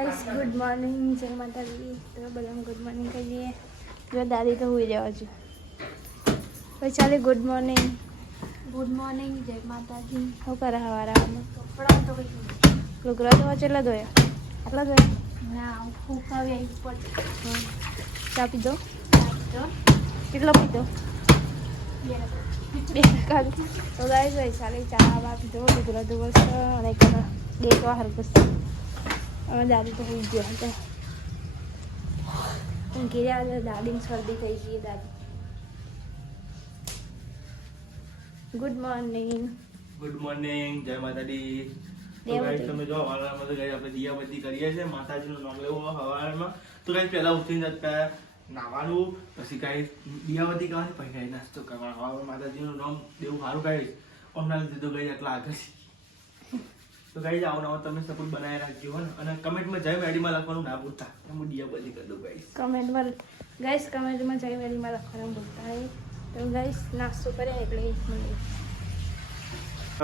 Guys good morning જય માતાજી. તો બધાને ગુડ મોર્નિંગ કહીએ. જો દાદી તો હોઈ રહ્યા છું. પછી ચાલે ગુડ મોર્નિંગ ગુડ મોર્નિંગ જય માતાજી. શું કરે હવારામાં કપડાં તો કઈ લુગરા તો ચેટલા ધોયા? આટલા ધોયા? ના હું હવે ઉપર. પડ ચા પીધો? કેટલો પીધો? બે. કાલ તો ગાઈસ ભાઈ ચાલે ચા પીધો લુગરા ધોવો અને એક દેખવા હરકત અમે દાદી તો હોઈ ગયા હતા. ઊંઘી રહ્યા હતા દાદીને શરદી થઈ ગઈ દાદી. ગુડ મોર્નિંગ ગુડ મોર્નિંગ જય માતાજી. તમે જો હવારમાં તો આપણે દિયાબત્તી કરીએ છીએ. માતાજીનું નામ લેવું હવારમાં. તો કઈ પહેલા ઉઠીને જતા નાવાનું. પછી કાંઈ દિયાબત્તી કરવાની. પછી નાસ્તો કરવાનો. હવારમાં માતાજીનું નામ દેવું સારું કાંઈ હમણાં તો ગઈ એટલા આગળ. તો ગાઈઝ આવો નવો તમે સપોર્ટ બનાવી રાખજો અને કમેન્ટમાં જય મેડીમાં લખવાનું ના ભૂલતા. હું હું દિયાબત્તી કરી દઉં ગાઈઝ કમેન્ટમાં ગાઈસ કમેન્ટમાં જઈ વેરીમાં લખવાનું ભૂલતા નહીં. તો ગાઈસ નાસ્તો કરે એટલે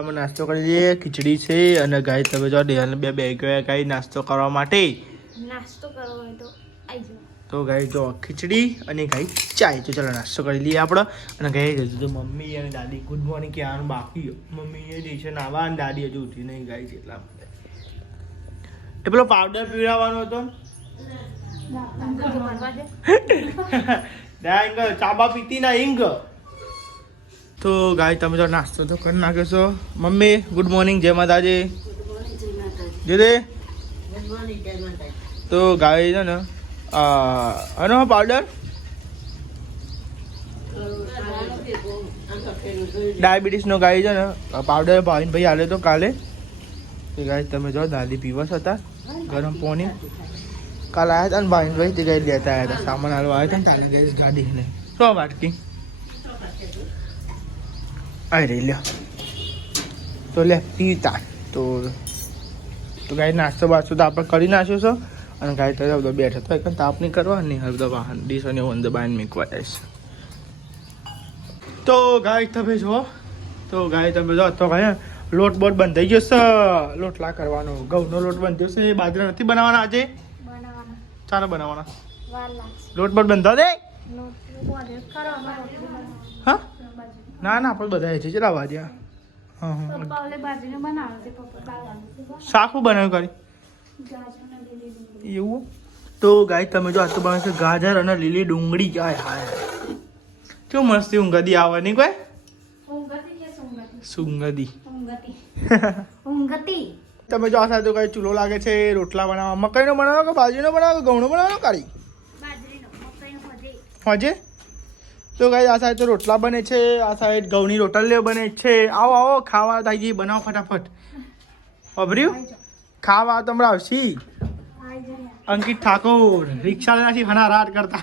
અમે નાસ્તો કરી લઈએ ખીચડી છે અને ગાય તમે જો ડેહન બે બે ગયા ગાય નાસ્તો કરવા માટે. નાસ્તો કરવો હોય તો આવી જાઓ. તો ગાય જો ખીચડી અને ગાય ચાય. તો ચાલો નાસ્તો કરી લઈએ આપણે. અને ગાય જતું તો મમ્મી અને દાદી ગુડ મોર્નિંગ કહેવાનું બાકી મમ્મીએ છે નાવા અને દાદી હજુ ઉઠી નહીં ગાય છે એટલા માટે. એ પેલો પાવડર પીવડાવવાનો હતો? ચાબા પીતી ના ઈંગ. તો ગાય તમે તો નાસ્તો તો કરી નાખ્યો છો. મમ્મી ગુડ મોર્નિંગ જય માતાજી. દીદી તો ગાય છે ને આનો પાવડર ડાયાબિટીસનો ગાય છે ને પાવડર ભાઈને ભાઈ આલે તો કાલે. તે ગાય, તમે જો, દાદી પીવસ હતા, ગરમ પોની. કાલ આવ્યા હતા ને ભાઈને ભાઈ તે ગાય લેતા આવ્યા હતા સામાન હાલવા આવ્યા હતા ને તાલે ગઈ ગાડીને. સો વાટકી આવી રહી લ્યો. તો લે, પીતા. તો તો ગાય નાસ્તો બાસ્તો તો આપણે કરી નાખ્યો છો. અને ગાય તો બધો બેઠો તો એક તાપ નહીં કરવાની. હવે તો વાહન ડીશ અને અંદર બાય મૂકવા જઈશ તો ગાય તમે જો તો ગાય તમે જો તો ગાય લોટ બોટ બંધાઈ ગયો છે. લોટલા કરવાનો ઘઉંનો લોટ બંધ થયો છે. એ બાજરા નથી બનાવવાના આજે? ચાલો બનાવવાના. લોટ બોટ બંધ દે. હા? ના ના આપણે બધા છે ચલા વાજ્યા શાકું બનાવ્યું કરી એવું? તો ગાય તમે જો આ તો બને છે ગાજર અને લીલી ડુંગળી. હાય હાય. કેવું મસ્તી ઊંઘદી આવવાની કોઈ? સુંગદી ઊંઘતી. તમે જો આ સાથે કઈ ચૂલો લાગે છે રોટલા બનાવવા મકાઈનો બનાવો કે બાજરીનો બનાવો કે ઘઉંનો બનાવો કાઢી હોજે. તો ગાય આ સાઈડ તો રોટલા બને છે આ સાઈડ ઘઉંની રોટલીઓ બને છે. આવો આવો ખાવા થાય ગઈ બનાવો ફટાફટ. અભર્યું ખાવા તમને આવશી. અંકિત ઠાકોર રિક્ષા લેનાથી ઘણા રાટ કરતા.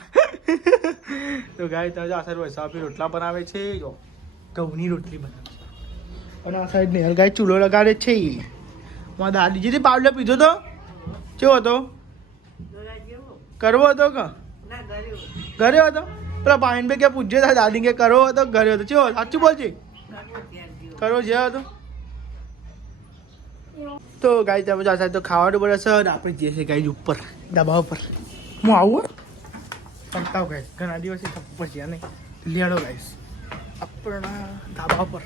તો ગાય તમે અસર આ સાઈડ વૈસાપી રોટલા બનાવે છે. જો ઘઉંની રોટલી બનાવે છે. અને આ સાઈડ નેહલ ગાય ચૂલો લગાડે છે. મારા દાદીજી પાવડો પીધો તો? કેવો હતો? કરવો હતો કે? ઘરે હતો? પેલા ભાઈને કે પૂછ્યો હતા દાદી કે કરવો હતો ઘરે હતો? ચેવો સાચું બોલજે. કરવો જે હતો. તો ગાય તમે આ તો ખાવાનું પડે છે આપણે જઈએ છીએ ગાઈ ઉપર, ધાબા ઉપર. હું આવું કરતા ગાય ઘણા દિવસે થપ્પુ છે નહીં. લેડો ગાઈશ આપણા ધાબા ઉપર.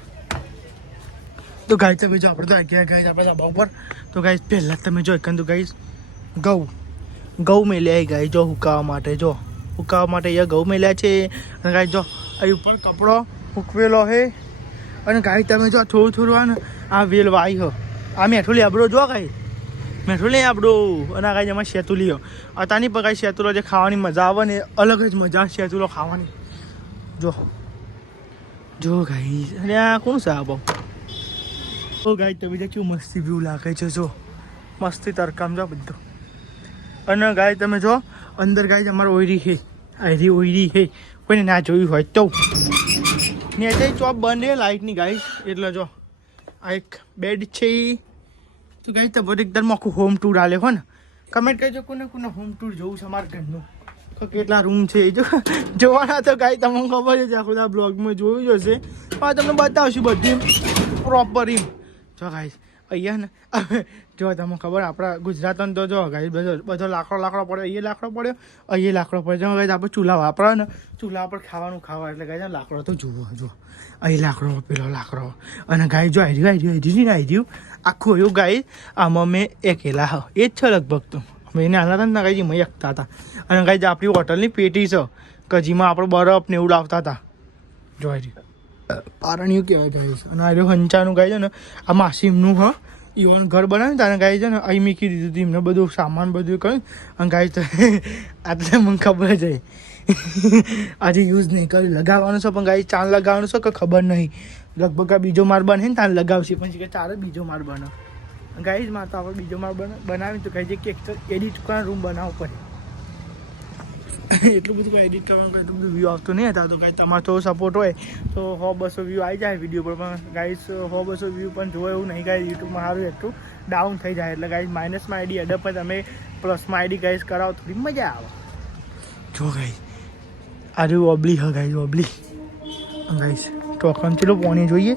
તો ગાય તમે જો, આપણે તો અગિયાર ગાય આપણા ધાબા ઉપર. તો ગાઈશ પહેલાં તમે જો, એકંદુ ગાઈશ ઘઉં. ઘઉં મેલ્યા ગાય જો, હુકાવા માટે, જો. હુકાવા માટે અહીંયા ઘઉં મેલ્યા છે. અને ગાય જો, અહીં ઉપર કપડો હુકવેલો છે. અને ગાય તમે જો, થોડું થોડું આ વેલ વાઈ, હો. આ મેઠુલી લેબડો જો ગાય મેઠુલી આપડો અને ગાય એમાં શેતુલીઓ. અતાની પર ગાય શેતુલો જે ખાવાની મજા આવે ને અલગ જ મજા શેતુલો ખાવાની. જો. જો ગાય અને આ કોણ બહુ? ઓ ગાય તમે જે કેવું મસ્તી વ્યૂ લાગે છે, જો. મસ્તી તરકામ જો બધું. અને ગાય તમે જો, અંદર ગાય તમારે ઓયરી છે. આયરી ઓયરી છે. કોઈને ના જોયું હોય તો. ને અત્યારે ચોપ બંધ લાઇટની ગાય એટલે જો, આ એક બેડ છે તો ગાય તો બધું એકદમ આખું હોમ ટૂર આલે હો ને. કમેન્ટ કરજો કોને કોને હોમ ટૂર જોવું છે અમારા ઘરનું. કેટલા રૂમ છે એ જો. જોવાના તો ગાય તમને ખબર છે આખું આ બ્લોગમાં જોયું જ હશે. પણ તમને બતાવશું બધી પ્રોપર એમ. જો ગાઈ અહીંયા ને જો તમને ખબર, આપણા ગુજરાતમાં તો જો ગાઈ બધો બધો લાકડો લાકડો પડ્યો, અહીંયા લાકડો પડ્યો, અહીંયા લાકડો પડ્યો. જો ગાઈ આપણે ચૂલા વાપરો ને, ચૂલા પર ખાવાનું ખાવા, એટલે ગાઈ લાકડો તો જુઓ જો અહીં લાકડો, પેલો લાકડો. અને ગાય જો આવી રહ્યું આવી રહ્યું આવી રહ્યું. આખું એવું ગાય આમાં મેં એકેલા હા એ જ છે લગભગ તો અમે એને આના હતા ને કાંઈ મેં એકતા હતા અને કાંઈ આપણી હોટલની પેટી છે કે જેમાં આપણે બરફ ને એવું લાવતા હતા જોઈ રહ્યું પારણિયું કહેવાય ગાય અને આ હંચાનું ગાય છે ને આ માસીમનું હા ઈવન ઘર બનાવ્યું તારે ગાય છે ને અહીં મૂકી દીધું હતું એમને બધું સામાન બધું કર્યું અને ગાય તો આટલે મને ખબર છે આજે યુઝ નહીં કર્યું. લગાવવાનું છે, પણ ગાઈ ચાંદ લગાવવાનું છે કે ખબર નહીં? લગભગ આ બીજો માળ બને ને ત્યાં લગાવશે. પણ કે ચાર બીજો માળ બનો. ગાઈઝ મારે તો આપણે બીજો બના બનાવી તો કહી કે એડિટ કરવાનો રૂમ બનાવવો પડે એટલું બધું એડિટ કરવાનું કંઈ બધું વ્યૂ આવતો નહીં હતા. તો કાંઈ તમારો થોડો સપોર્ટ હોય તો સો બસો વ્યૂ આવી જાય વીડિયો પર. પણ ગાઈઝ સો બસો વ્યૂ પણ જોવો એવું નહીં ગાય યુટ્યુબમાં સારું એટલું ડાઉન થઈ જાય. એટલે ગાઈઝ માઇનસમાં આઈડી અડપ તમે પ્લસમાં આઈડી ગાઈઝ કરાવો, થોડી મજા આવે. જો ગાઈ આ રહ્યું ઓબલી હ ગાઈઝ ઓબલી ગાઈઝ ટોકન ચલો પોણી જોઈએ.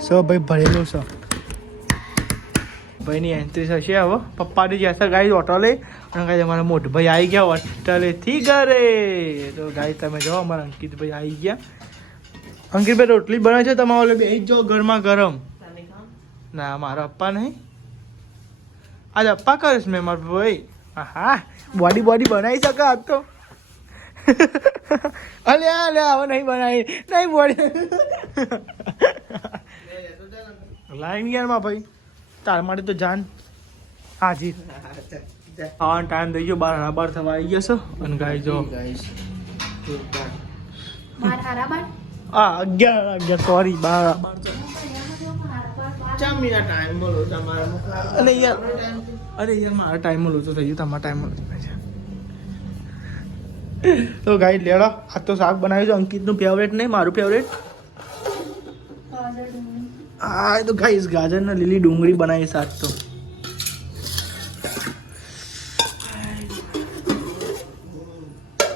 સ ભાઈ ભરેલો સ. ભાઈની એન્ટ્રી થશે હવે. પપ્પાની જ્યાં ગાઈ ઓટો લઈ અને ગાઈ અમારા મોટ ભાઈ આવી ગયા હોટલેથી ઘરે. તો ગાઈ તમે જાઓ અમારા અંકિતભાઈ આવી ગયા. અંકિતભાઈ, રોટલી બનાવે છે? તમારે બે જ જો ગરમા. ના, મારા પપ્પા નહીં. આજે અપ્પા કરીશ મેં મારા ભાઈ? હા બોડી બોડી બનાવી શકે આજ તો. અલે અલ્યા હવે નહીં બનાવી. નહીં બોડી લાઈન ગિયરમાં ભાઈ. તાર માટે તો જાન. હાજી. ખાવાનો ટાઈમ થઈ ગયો. બાર બાર થવા આવી ગયો છે. અને ગાય જો. હા હારા આ અગિયાર અગિયાર સોરી બાર અરે યાર. અરે યાર મારા ટાઈમ ઓછો થઈ ગયો. તમારા ટાઈમ જાય તો ગાઈ લેડો આ તો શાક બનાવ્યું છે અંકિતનું ફેવરેટ નહીં મારું ફેવરેટ હા તો ગાઈશ ગાજર ને લીલી ડુંગળી બનાવી શાક તો.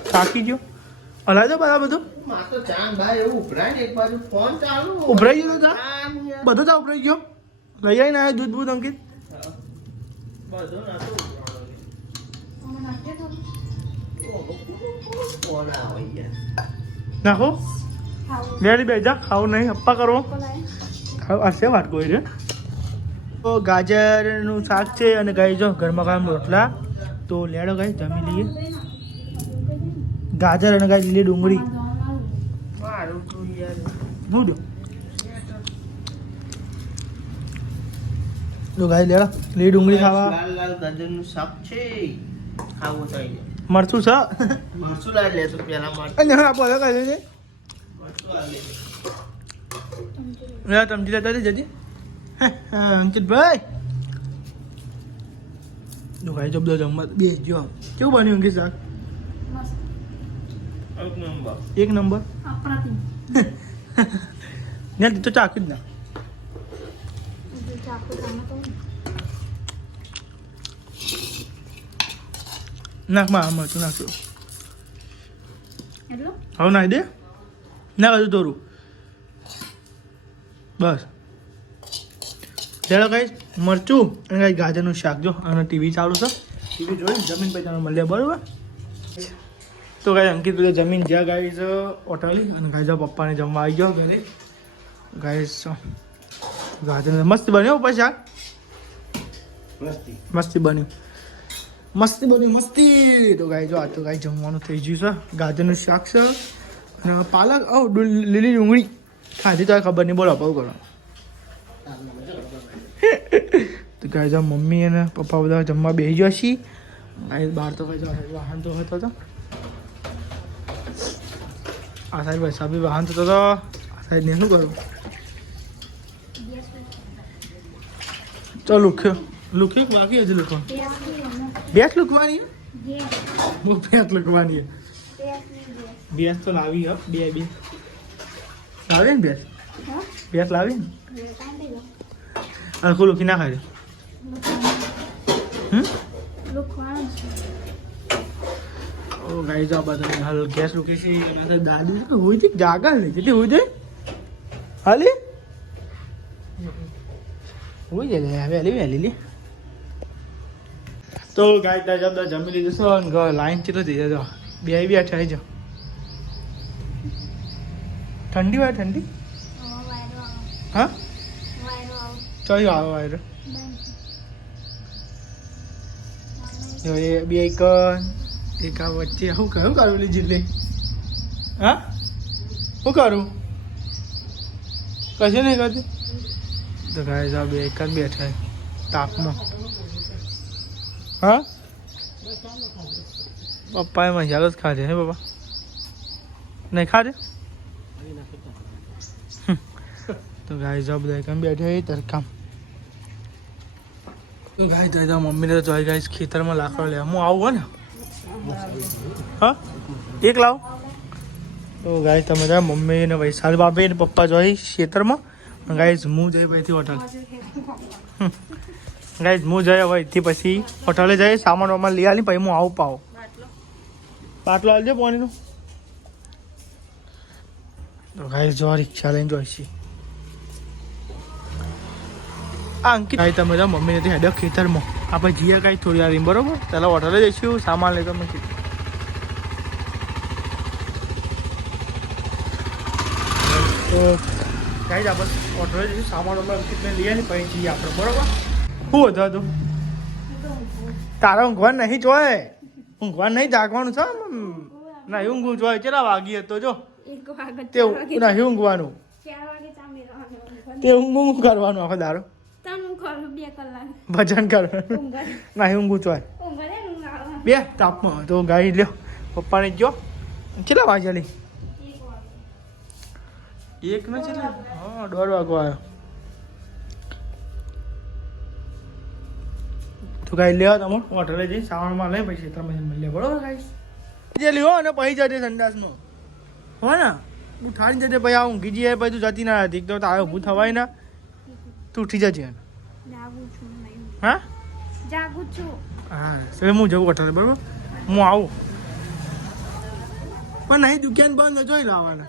થાકી ગયો. હલાય તો બધા. બધું ઉભરાઈ ગયો બધો ચા ઉભરાઈ ગયો. લઈ આવીને આવ્યો દૂધ બૂધ અંકિત. નાખો. લેડી બેજા ખાવું નહીં હપ્પા કરો. ખાવ હશે વાત કોઈ છે તો ગાજરનું શાક છે અને ગાઈ જો ઘરમાં કામ રોટલા. તો લેડો ગાઈ જમી લઈએ. ગાજર અને ગાઈ લીલી ડુંગળી. દો. તો ગાઈ લેડો લીલી ડુંગળી ખાવા. લાલ લાલ ગાજરનું શાક છે. ખાવું અહીંયા. મરચું છે મરચું લાવી લેજો પેલા મરચું અને હવે આપણે અલગ આવી છે લાવી લેજો. લે તમજી લેતા જજે અંકિતભાઈ જો ભાઈ જબદો જમવા બે જો કેવું બન્યું અંકિત શાક એક નંબર. એક નંબર અપ્રતિમ ને તો ચાકુ જ ના ચાકુ તમે તો નાખમાં મરચું નાખજો હવે નાખી દે ના હજુ થોડું બસ ચાલો કઈ મરચું અને કઈ ગાજરનું શાક જો અને ટીવી ચાલુ છે ટીવી જોઈ જમીન પછી તમે મળ્યા બરોબર તો ગાય અંકિત બધે જમીન જ્યાં ગાય છે ઓટાલી અને ગાય પપ્પાને જમવા આવી ગયો ઘરે ગાય ગાજર મસ્ત બન્યો પછી શાક મસ્તી. મસ્તી બન્યું મસ્તી, બધી મસ્તી. તો ગાય જો આ તો ગાય જમવાનું થઈ ગયું છે. ગાજરનું શાક છે. અને પાલક, ઓ લીલી ડુંગળી. ખાધી તો ખબર નહીં, બોલો બહુ કરો. તો ગાય જો મમ્મી અને પપ્પા બધા જમવા બેસી ગયા છીએ. ગાય બહાર તો ગાય જવા વાહન તો હતો તો આ સાહેબ ભાઈ સાહેબ વાહન થતો હતો આ સાહેબ ને શું કરું? ચાલો, લુખ્યો. લુખ્યો બાકી હજી લુખવાનું બેસ લુકવાની હું ભેંસ લુકવાની ભેંસ તો લાવી હો. બે બે. લાવી ને ભેંસ ભેંસ લાવી ને? આખું લુકી ના ખાય ઓ ગાઈ જો બધા હાલ ગેસ લુકી છે. એના દાદી હોય છે નહીં. કેટલી હોય છે હાલી? હોય છે હવે વહેલી વહેલી લે. તો ગાય ત્યાં જબ જમી લીધું છો અને ઘર લાઈન ચીલો થઈ જજો. બે બે થઈ જાઓ. ઠંડી હોય ઠંડી? હા? ચોઈ આવો વાયરો. જો બે એક એક આ વચ્ચે શું કયું કરું લીધી હા? શું કરું? કશું નહીં કરતી? તો ગાય સાહેબ બે એક જ બેઠા તાપમાં. હા? પપ્પાએ મસાલો જ ખાધે હે પપ્પા નહીં ખાધે? તો ગાય જવાબ દે કેમ બેઠે એ તરકામ તો ગાય તો મમ્મીને તો જોઈ ગાય ખેતરમાં લાકડો લે. હું આવું ને? હા? એક લાવ. તો ગાય તમે જા મમ્મી ને વૈશાલ બાપે ને પપ્પા જોઈ ખેતરમાં. ગાય હું જઈ ભાઈથી હોટલ. ગાય હું જઈ થી પછી હોટલે જઈ, સામાન વામાન લઈ આલી, પછી હું આવું પાવ બાટલો આવજો પાણીનો. તો ગાઈસ જો રિક્ષા લઈને જોઈશી આ અંકિત ભાઈ તમે જાઓ મમ્મી નથી હેડો ખેતરમાં. આપણે જઈએ કાંઈ થોડી વાર બરોબર? પહેલાં હોટલે જઈશું સામાન લઈ તમે કીધું તો કાંઈ આપણે હોટલે જઈશું સામાન અમે અંકિતને લઈએ ને પછી જઈએ આપણે, બરોબર? શું હતું તું તારે ઊંઘવાનું નહીં જોય ઊંઘવાનું નહીં જાગવાનું છે. નહીં ઊંઘવું જોઈએ કેટલા વાગી હતો જો? તે નહીં ઊંઘવાનું. તે ઊંઘ ઊંઘ કરવાનું આખો દારો ભજન કરવાનું. ના ઊંઘે આવે. બે તાપમાં તો ગાઈ લ્યો. પપ્પાને જો કેટલા વાગ્યા લી? એક નથી ને કેટલા? હા દોઢ વાગો આવ્યો. તો ગાઈ લેવા તમે હોટલે જઈ સાવણમાં લઈ પછી તમે મળીએ બરોબર ગાઈ જે લ્યો અને પછી જજે સંડાસનો હો ને? તું ઠારી જજે પછી આ ઊંઘી જઈએ પછી તું જતી ના હતી તો તારે ઊભું થવાય ના. તું ઉઠી જજે જાગું છું નહીં. હા? જાગું છું. હા હવે હું જવું હોટલે બરોબર? હું આવું. પણ નહીં દુકાન બંધ જોઈ લાવવાના.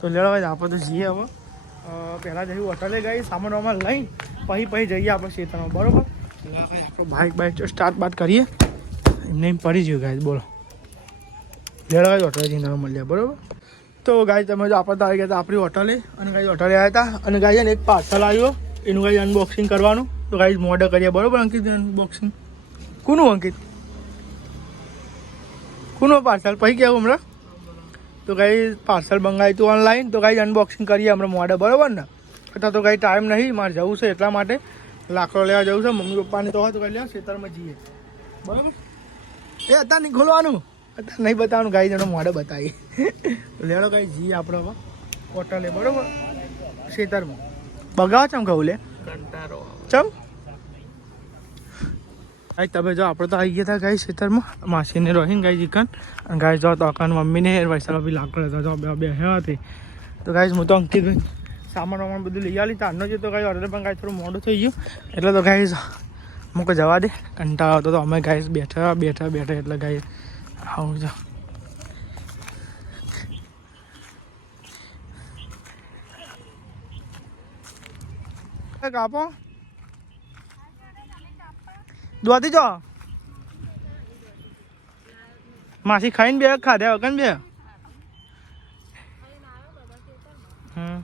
તો લેવા આપણે તો જઈએ હવે. પહેલાં જઈએ હોટલે ગઈ સામાન વામાન લઈ પછી પછી જઈએ આપણે ખેતરમાં બરોબર? આપણો બાઇક બાઇક સ્ટાર્ટ બાટ કરીએ. એમને એમ પડી ગયું ગાય બોલો. લેવા હોટલથી હોટલે મળ્યા, બરોબર? તો ગાય તમે જો આપણે તો આવી ગયા હતા આપણી હોટલે અને ગાય હોટલે આવ્યા હતા, અને ગાય ને એક પાર્સલ આવ્યો. એનું ગાય અનબોક્સિંગ કરવાનું. તો ગાય મોડર કરીએ, બરોબર, અંકિત અનબોક્સિંગ કોનું અંકિત? કોનું પાર્સલ પછી કેવું હમણાં? તો કઈ પાર્સલ મંગાવ્યું હતું ઓનલાઈન તો કઈ અનબોક્સિંગ કરીએ હમણાં મોડે બરોબર ને? અથવા તો કઈ ટાઈમ નહીં મારે જવું છે એટલા માટે. લાકડો લેવા જવું છે મમ્મી પપ્પાને તો હોય તો કઈ લેવા ખેતરમાં જઈએ. બરાબર? એ અત્યારે નહીં ખોલવાનું. અત્યારે નહીં બતાવવાનું ગાઈ જણો મોડે બતાવી લેડો કઈ જઈએ આપણે હોટલે બરોબર? ખેતરમાં. બગાવો ચમ કહું લે? ચમ? ગાય તમે જો આપણે તો આવી ગયા હતા ગાય ખેતરમાં. માસીને રોહીને ગાય ચિકન. અને ગાય જો તો અકાન મમ્મીને વૈશાલ બી લાકડો હતો જો બે બે હતી. તો ગાય હું તો અંકિત સામાન વામાન બધું લઈ આવી તારનો જે તો કાંઈ ઓર્ડર પણ કાંઈ થોડું મોડું થઈ ગયું. એટલે તો ગાય મૂકો જવા દે. કંટાળો હતો તો અમે ગાય બેઠા બેઠા બેઠા. એટલે ગાય આવું જો. કાપો. દોતી જો. માસી ખાઈને બે ખાધે વગર બે હમ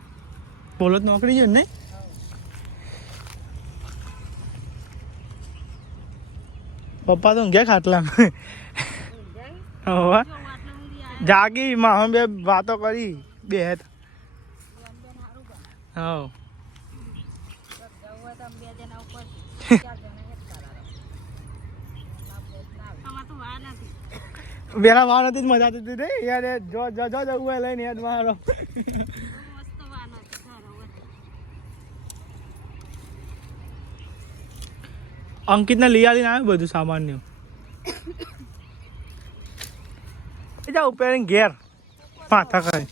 તો નોકરી છે ને? પપ્પા તો ઊંઘ્યા ખાટલા. જાગી માં બે વાતો કરી, બે હેત. વેલા પેલા વાર હતી જ મજા આવતી હતી યાર જો જો જવું લઈને યાદ મારો. અંકિતને લઈ આવીને આવ્યું બધું સામાન્ય એ જા ઉપર ઘેર. પાથા કરે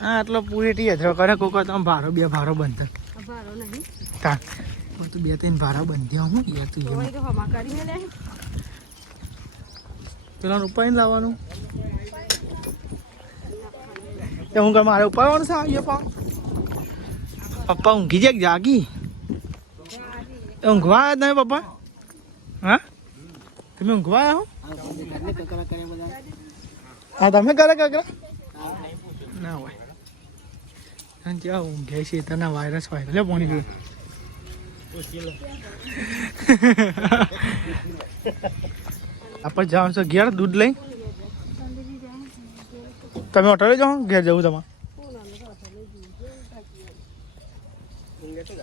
હા એટલો પૂરી ટી હથરો કરે કોક, તમે ભારો, બે ભારો બંધ તાર તું. બે ત્રણ ભારા બંધ્યા હું યાર તું પેલા ઉપાય લાવવાનું. હું કર મારે ઉપાડવાનું છે? આવીએ પા પપ્પા ઊંઘી જાય જાગી? ઊંઘવા આવ્યા તમે પપ્પા? હા? તમે ઊંઘવા આવ્યા હો? તમે કરે કકરા ના હોય. અને ત્યાં ઊંઘે છે? તના વાયરસ વાયરસ લે પાણી પીવું. આપણે જવાનું છે ઘેર, દૂધ લઈ તમે હોટલે જાઓ, ઘેર જવું તમારે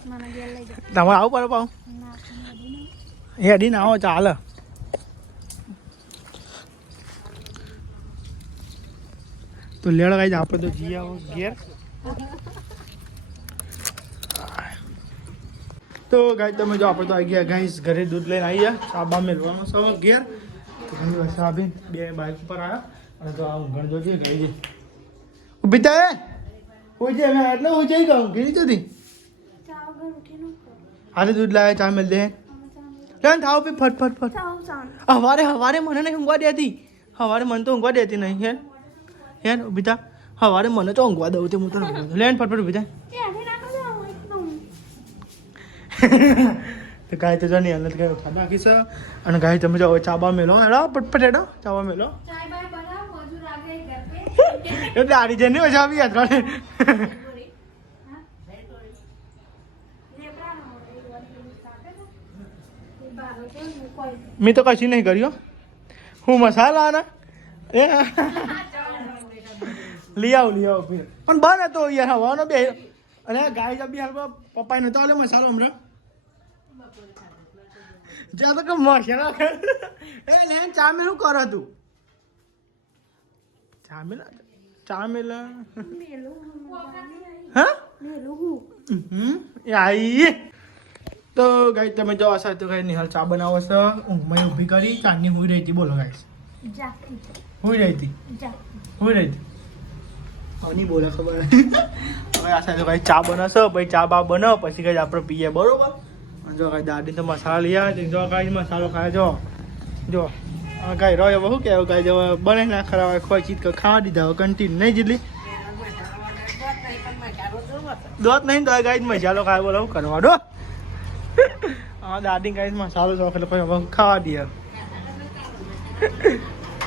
મને ઘેર લઈ જાઓ તમારે આવું પડે પાઉં હેડી ના આવો ચાલે તો લેડ ગાઈ આપણે તો જઈ આવો ઘેર તો ગાઈ તમે જો આપણે તો આવી ગયા ગાઈસ ઘરે દૂધ લઈને આવી ગયા સાબા મેળવાનો સૌ ઘેર સાબીન બે બાઇક ઉપર આવ્યા અને તો આ ઊંઘણ જો છે ગઈ છે ઊભી થાય છે મેં એટલે હું જઈ ગયું ઘેરી જતી લાવે ચા મેલ દે. લેન થાવ પી ફટ ફટ ફટ. હવારે હવારે મને નહીં ઊંઘવા દેતી. હવારે મને તો ઊંઘવા દેતી નહીં હેર હેર બીતા હવારે મને તો ઊંઘવા દઉં તે હું તો લેન ફટફટ ફટ એકદમ. તો ગાય તો જાની હાલત ગાય. ખાધા નાખી છે અને ગાય તમે જાઓ ચાબા મેલો. હેડો પટપટ હેડો ચાબા મેલો. એટલે આરી જઈને મજા આવી યાત્રા. મેં તો કશું નહીં કર્યું. હું મસાલા એ. લઈ આવું લઈ આવું ફીર. પણ બન હતો યાર હવાનો બે. અને ગાય જબી હાલ પપ્પાએ નતો આલે મસાલો હમણાં. જ્યાં તો કે મસાલા એ લેન ચા મેં શું કરો તું. ચા મેં ચા મેં હા હમ એ આઈ. તો ગાઈ તમે જો આશા તો ગાઈ નિહાલ ચા બનાવો છે. ઊંઘમાં ઊભી કરી ચાની હુઈ રહી હતી. બોલો ગાઈસ જા હુઈ રહી હતી. જાગતી. હુઈ રહી હતી. હવે નહીં બોલે ખબર હવે આશા તો ગાઈ ચા બનાવશો પછી ચા બા બનાવો પછી કઈ આપણે પીએ બરોબર? અને જો કઈ દાદી તો મસાલા લઈ આવે જો કઈ મસાલો ખાય જો. જો. કાંઈ રહ્યો હવે શું કહેવાય કઈ જો બને ના ખરાબ હોય કોઈ ચીજ ખાવા દીધા હવે કન્ટિન્યુ નહીં જેટલી દોત નહીં તો ગાઈ મસાલો ખાય બોલો શું કરવા દો હા, દાદી ગાઈ મસાલો શોખ એટલે ખાવા દે.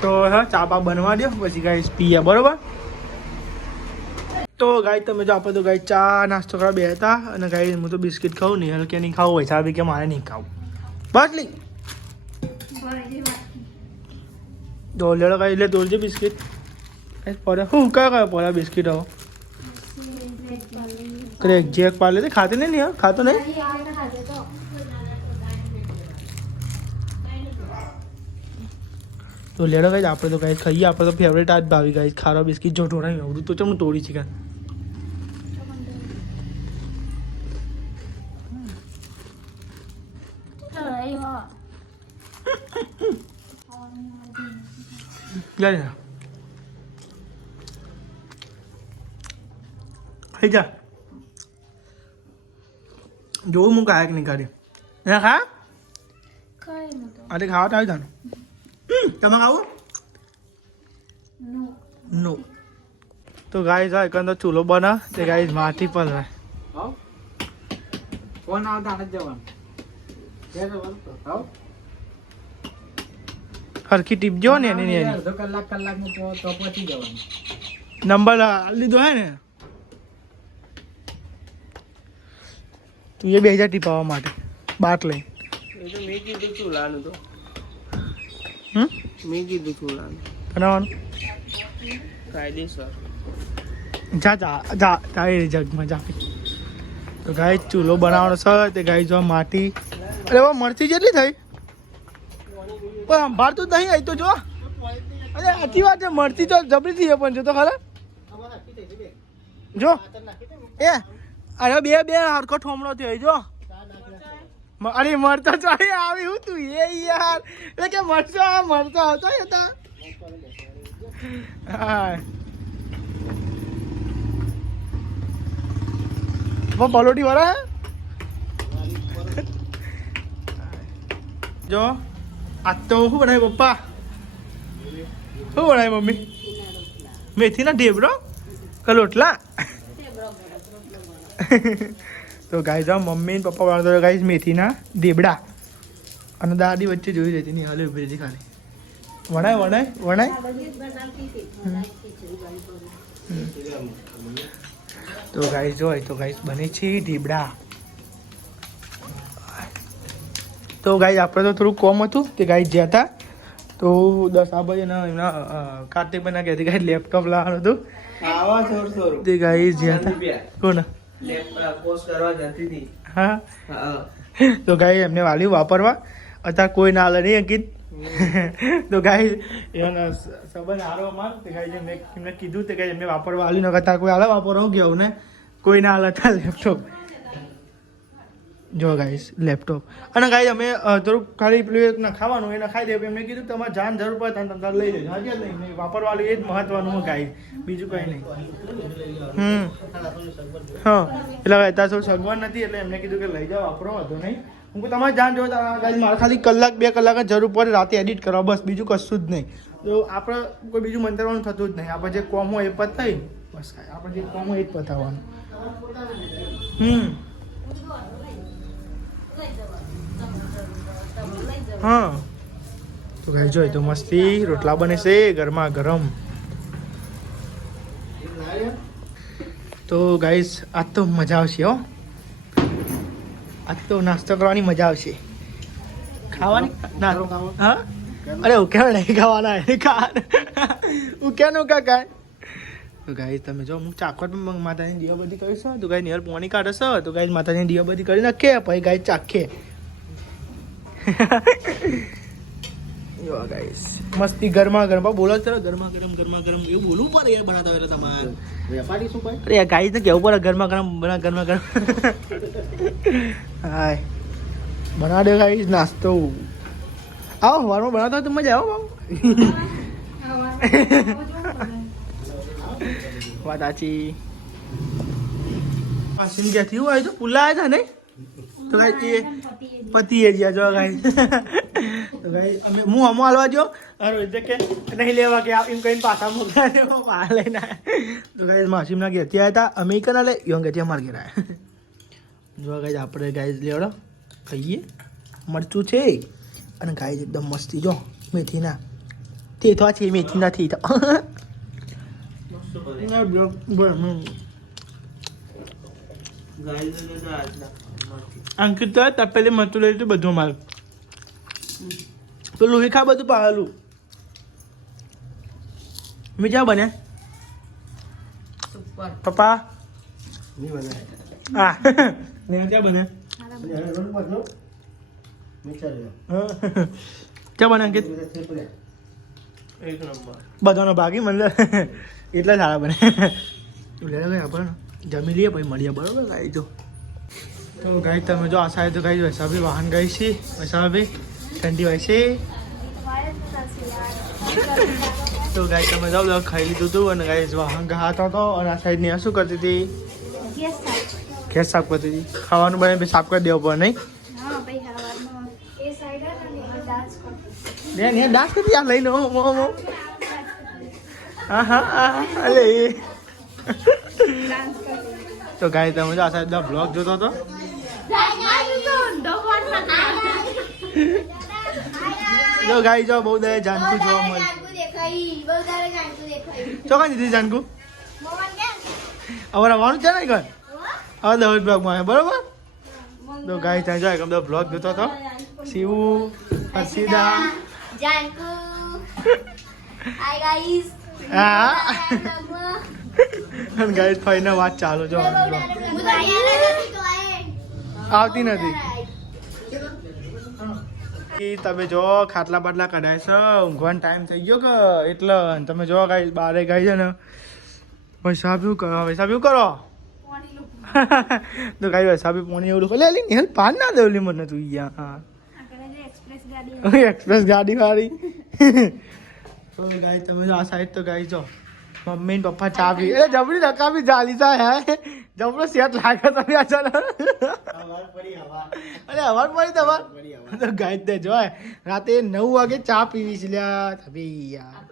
તો હા, ચા પા બનવા દો પછી ગાઈ પીએ બરોબર? તો ગાઈ તમે જો, આપણે તો ગાઈ ચા નાસ્તો કરવા બે હતા, અને ગાઈ હું તો બિસ્કિટ ખાઉં નહીં હલકે નહીં ખાવું હોય સાબી કે મારે નહીં ખાવું. બસ લી. તો કઈ એટલે તોડજે બિસ્કિટ. પડે હું કયા કયા પડે બિસ્કિટ હવે ક્રેક જેક પાલે ખાતી નહીં નહીં ખાતો નહીં? તો લેડો ગાઈ આપણે તો ગાઈ ખાઈએ. આપણે તો ફેવરેટ જ ભાવી ગાઈ ખારા બિસ્કિટ જો ઢોળાવી આવડું તો ચમ તોડી છે લે લે ખાઈ જા. જોવું હું કાયક નહીં કાઢી ખા. અરે ખાવા તો આવી જાનું તમે ખાવું નો. તો ગાઈઝ જાય એકંદર ચૂલો બના તે ગાય માથી પર રહે ફોન આવતા નથી જવાનું. હરખી ટીપ જો ને એની અડધો કલાક કલાકનું તો તો પહોંચી જવાનું. નંબર આ લીધો હે ને? તું એ બે હજાર ટીપાવવા માટે. બાટ લઈ એ તો મેં કીધું ચૂલાનું તો. હમ? મેં કીધું ચૂલાનું બનાવવાનું? કાયદેસર. જા જા જા જા એ જગમાં જા. તો ગાય ચૂલો બનાવવાનો છે તે ગાય જો માટી. અરે વા મરચી જેટલી થઈ. પણ સંભાળતું જ નહીં આવી તો જો. અરે સાચી વાત છે મરચી તો જબરી થઈ પણ જો તો ખરા. જો. એ અરે બે બે હરખો ઠોમડો થયો જો. અરે, મરતો ચોરી આવી હું તું એ યાર. એટલે કે મરતો મરતો હતો હતા હા પલોટી વાળા જો, આ તો શું બનાવ્યું, પપ્પા? શું બનાવ્યું, મમ્મી? મેથીના ઢેબરો? કલોટલા તો ગાય જાઓ મમ્મી ને પપ્પા બનાવતા ગાય મેથીના દેબડા. અને દાદી વચ્ચે જોઈ રહેતી નહીં હાલે ઊભી રહેતી ખાલી. વણાય વણાય વણાય. તો ગાઈસ જોઈ તો ગાઈસ બને છે ઢીબડા તો ગાઈસ આપણે તો થોડું કોમ હતું તે ગાઈસ જ્યાં હતા તો દસ આ બાજુ એના એમના કાર્તિક બના કહેતી ગાઈસ લેપટોપ લાવવાનું હતું. તે ગાઈસ જ્યાં હતા. કોણ? તો ગાઈ એમને વાલ્યું વાપરવા. અત્યારે કોઈ ના લે નહીં અંકિત. તો ગાઈ એનો સંબંધ હારો અમાર? તે ગાઈ એમને એમને કીધું તે ગાઈ એમને વાપરવા આલ્યું. ન કરતા કોઈ હાલે વાપરો? ગયો ને? કોઈ ના હાલે લેપટોપ. જો ગાઈસ લેપટોપ અને ગાઈ અમે થોડુંક ખાલી પેલું એક નખાવાનું એ નખાઈ દે એમને કીધું તમારે જાન જરૂર પડે તમે તમારે લઈ લેજો. હાજી નહીં નહીં વાપરવાનું એ જ મહત્વનું ગાઈ બીજું કંઈ નહીં. હમ. હા. એટલે હવે અત્યારે થોડું સગવડ નથી, એટલે એમને કીધું કે લઈ જાઓ, વાપરો હતો નહીં. હું તમારે જાન જો ગાડી મારે ખાલી કલાક, બે કલાક જ જરૂર પડે, રાતે એડિટ કરવા, બસ, બીજું કશું જ નહીં. તો આપણે કોઈ બીજું મંતરવાનું થતું જ નહીં. આપણે જે કોમ હોય એ પતાવી, બસ આપણે જે કોમ હોય એ જ પતાવવાનું. હમ. હા. તો ગાઈ જોઈ તો મસ્તી રોટલા બને છે ગરમા ગરમ. તો ગાઈસ આજ તો મજા આવશે હો. આજ તો નાસ્તો કરવાની મજા આવશે. ખાવાની? ના. હા? અરે ઉકેલ નહીં ખાવાના ખા હું કેનું કા કાય તો ગાઈસ તમે જો હું ચાખવટ પણ માતાજીની દીવા બધી કરીશ તો ગાઈ નિયર પોણી કાઢશે તો ગાઈ માતાજીની દીવા બધી કરી નાખે. પછી ગાઈ ચાખે. મસ્તી ગરમા ગરમા. બોલો ચલો, ગરમા ગરમ ગરમા ગરમ. એવું બોલવું પડે યાર બનાવતા એટલે તમારે. વેપારી શું ભાઈ અરે ગાઈ તો કેવું પડે ગરમા ગરમ, બના ગરમા ગરમ. હાય. બના દે ગાઈ નાસ્તો. આવો સવારમાં બનાવતા તો મજા આવો વાત સાચી. સિંગ ક્યાંથી આવ્યું તો પુલ્લા આવ્યા હતા નહીં? તો ગાઈ એ પતિ એ જ્યાં જો ગાઈ તો ગાઈ અમે હું હમો હાલવા જો અરે એટલે કે નહીં લેવા કે એમ કહીને પાછા મોકલા દેવો આ લઈને આયા. તો ગાઈ માસીમના ઘેરથી આવ્યા હતા અમે કના લે યોન ઘેરથી અમારા ઘેર આવ્યા જો ગાઈ આપણે ગાઈ લેવડો ખાઈએ મરચું છે અને ગાઈ એકદમ મસ્તી જો મેથીના તે તો આ છે મેથીના થી તો ગાય તો જતા આજના અંકિત તો તપેલી મરચું લઈ લીધું બધું મારું તો લોહી ખા બધું પાડેલું. બીજા ક્યાં બન્યા પપ્પા? હા. ક્યાં બને? અંકિત? બધાનો ભાગી મને એટલા સારા બને. લે લે આપણે જમી લઈએ પછી મળીએ. બરોબર ગાઈ જો. તો ગાઈ તમે જો આ સાઈડ તો ગાઈ વૈસાભી વાહન ગઈ છે. વૈસાભી ઠંડી હોય છે. તો ગાઈ તમે જાઓ બધા ખાઈ લીધું હતું અને ગાઈ વાહન ગહાતો હતો અને આ સાઈડની આ શું કરતી હતી? ખેસ સાફ કરતી હતી. ખાવાનું બને સાફ કરી દેવું પડે નહીં? એ ડાન્સ કરતો આ લઈને હા હા હા અલે તો ગાઈ તમે જો આ સાઈડ બ્લોગ જોતો હતો. જો ગાઈ જો બહુ દે જાનકુ જોવા મળે. ચોકન દીધી જાનકુ? અમારા રવાનું છે ને ઘર? હવે દસ બ્લોગમાં આવે બરોબર? તો ગાઈ ત્યાં જાય ગમે બ્લોગ જોતો હતો. શિવ હર્ષિદા જાનકુ. હાય ગાઈસ હા. અને ગાઈ વાત ચાલુ જો. આવતી નથી. તમે જો ખાટલા બાટલા કઢાય છે ઊંઘવાનો ટાઈમ થઈ ગયો કે એટલે? તમે જો ગાઈ બારે ગાઈ છે ને? પૈસા શું કરો? પૈસા શું કરો? તો ગાઈ પૈસા બી પોણી એવું લે લી હેલ પાન ના દેવલી મને તું અહીંયા હા એક્સપ્રેસ ગાડી એક્સપ્રેસ ગાડી વાળી. તો ગાઈ તમે જો આ સાઈડ તો ગાઈ જો. મમ્મી ને પપ્પા ચા પી એ જબરી બી જાલી તા હે. જબરો સેટ લાગે તમે પડી હવા અરે અવાર પડી તમાર. તો ગાય તે જોય રાતે નવ વાગે ચા પીવી છે. લ્યા યાર.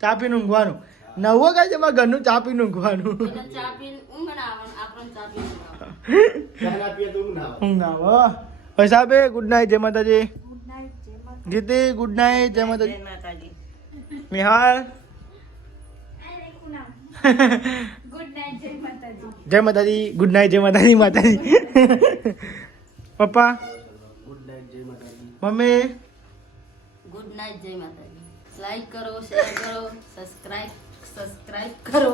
ચા પીને ઊંઘવાનું. નવ વાગે નવો ઘરનું ચા પીને ઊંઘવાનું. ઊંઘ આવો ભાઈ વૈસાબે ગુડ નાઇટ જય માતાજી. ગુડ નાઇટ જય માતા ગીતિ ગુડ નાઇટ જય માતાજી. જય માતાજી. નિહાલ. ગુડ જય માતાજી જય માતાજી ગુડ નાઇટ જય માતાજી માતાજી પપ્પા ગુડ નાઇટ જય માતાજી મમ્મી ગુડ નાઇટ જય માતાજી લાઈક કરો શેર કરો સબસ્ક્રાઇબ સબસ્ક્રાઇબ કરો.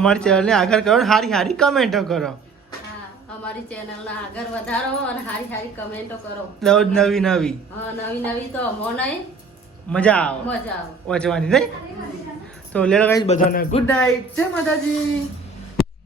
અમારી ચેનલને આગળ કરો હારી હારી કમેન્ટો કરો. હા અમારી ચેનલને આગળ વધારો અને હારી સારી કમેન્ટો કરો. રોજ નવી નવી. હા નવી નવી તો અમોને મજા આવે. મજા આવે. વાંચવાની નહીં? તો લેડો ગાઈસ બધાને ગુડ નાઇટ જય માતાજી.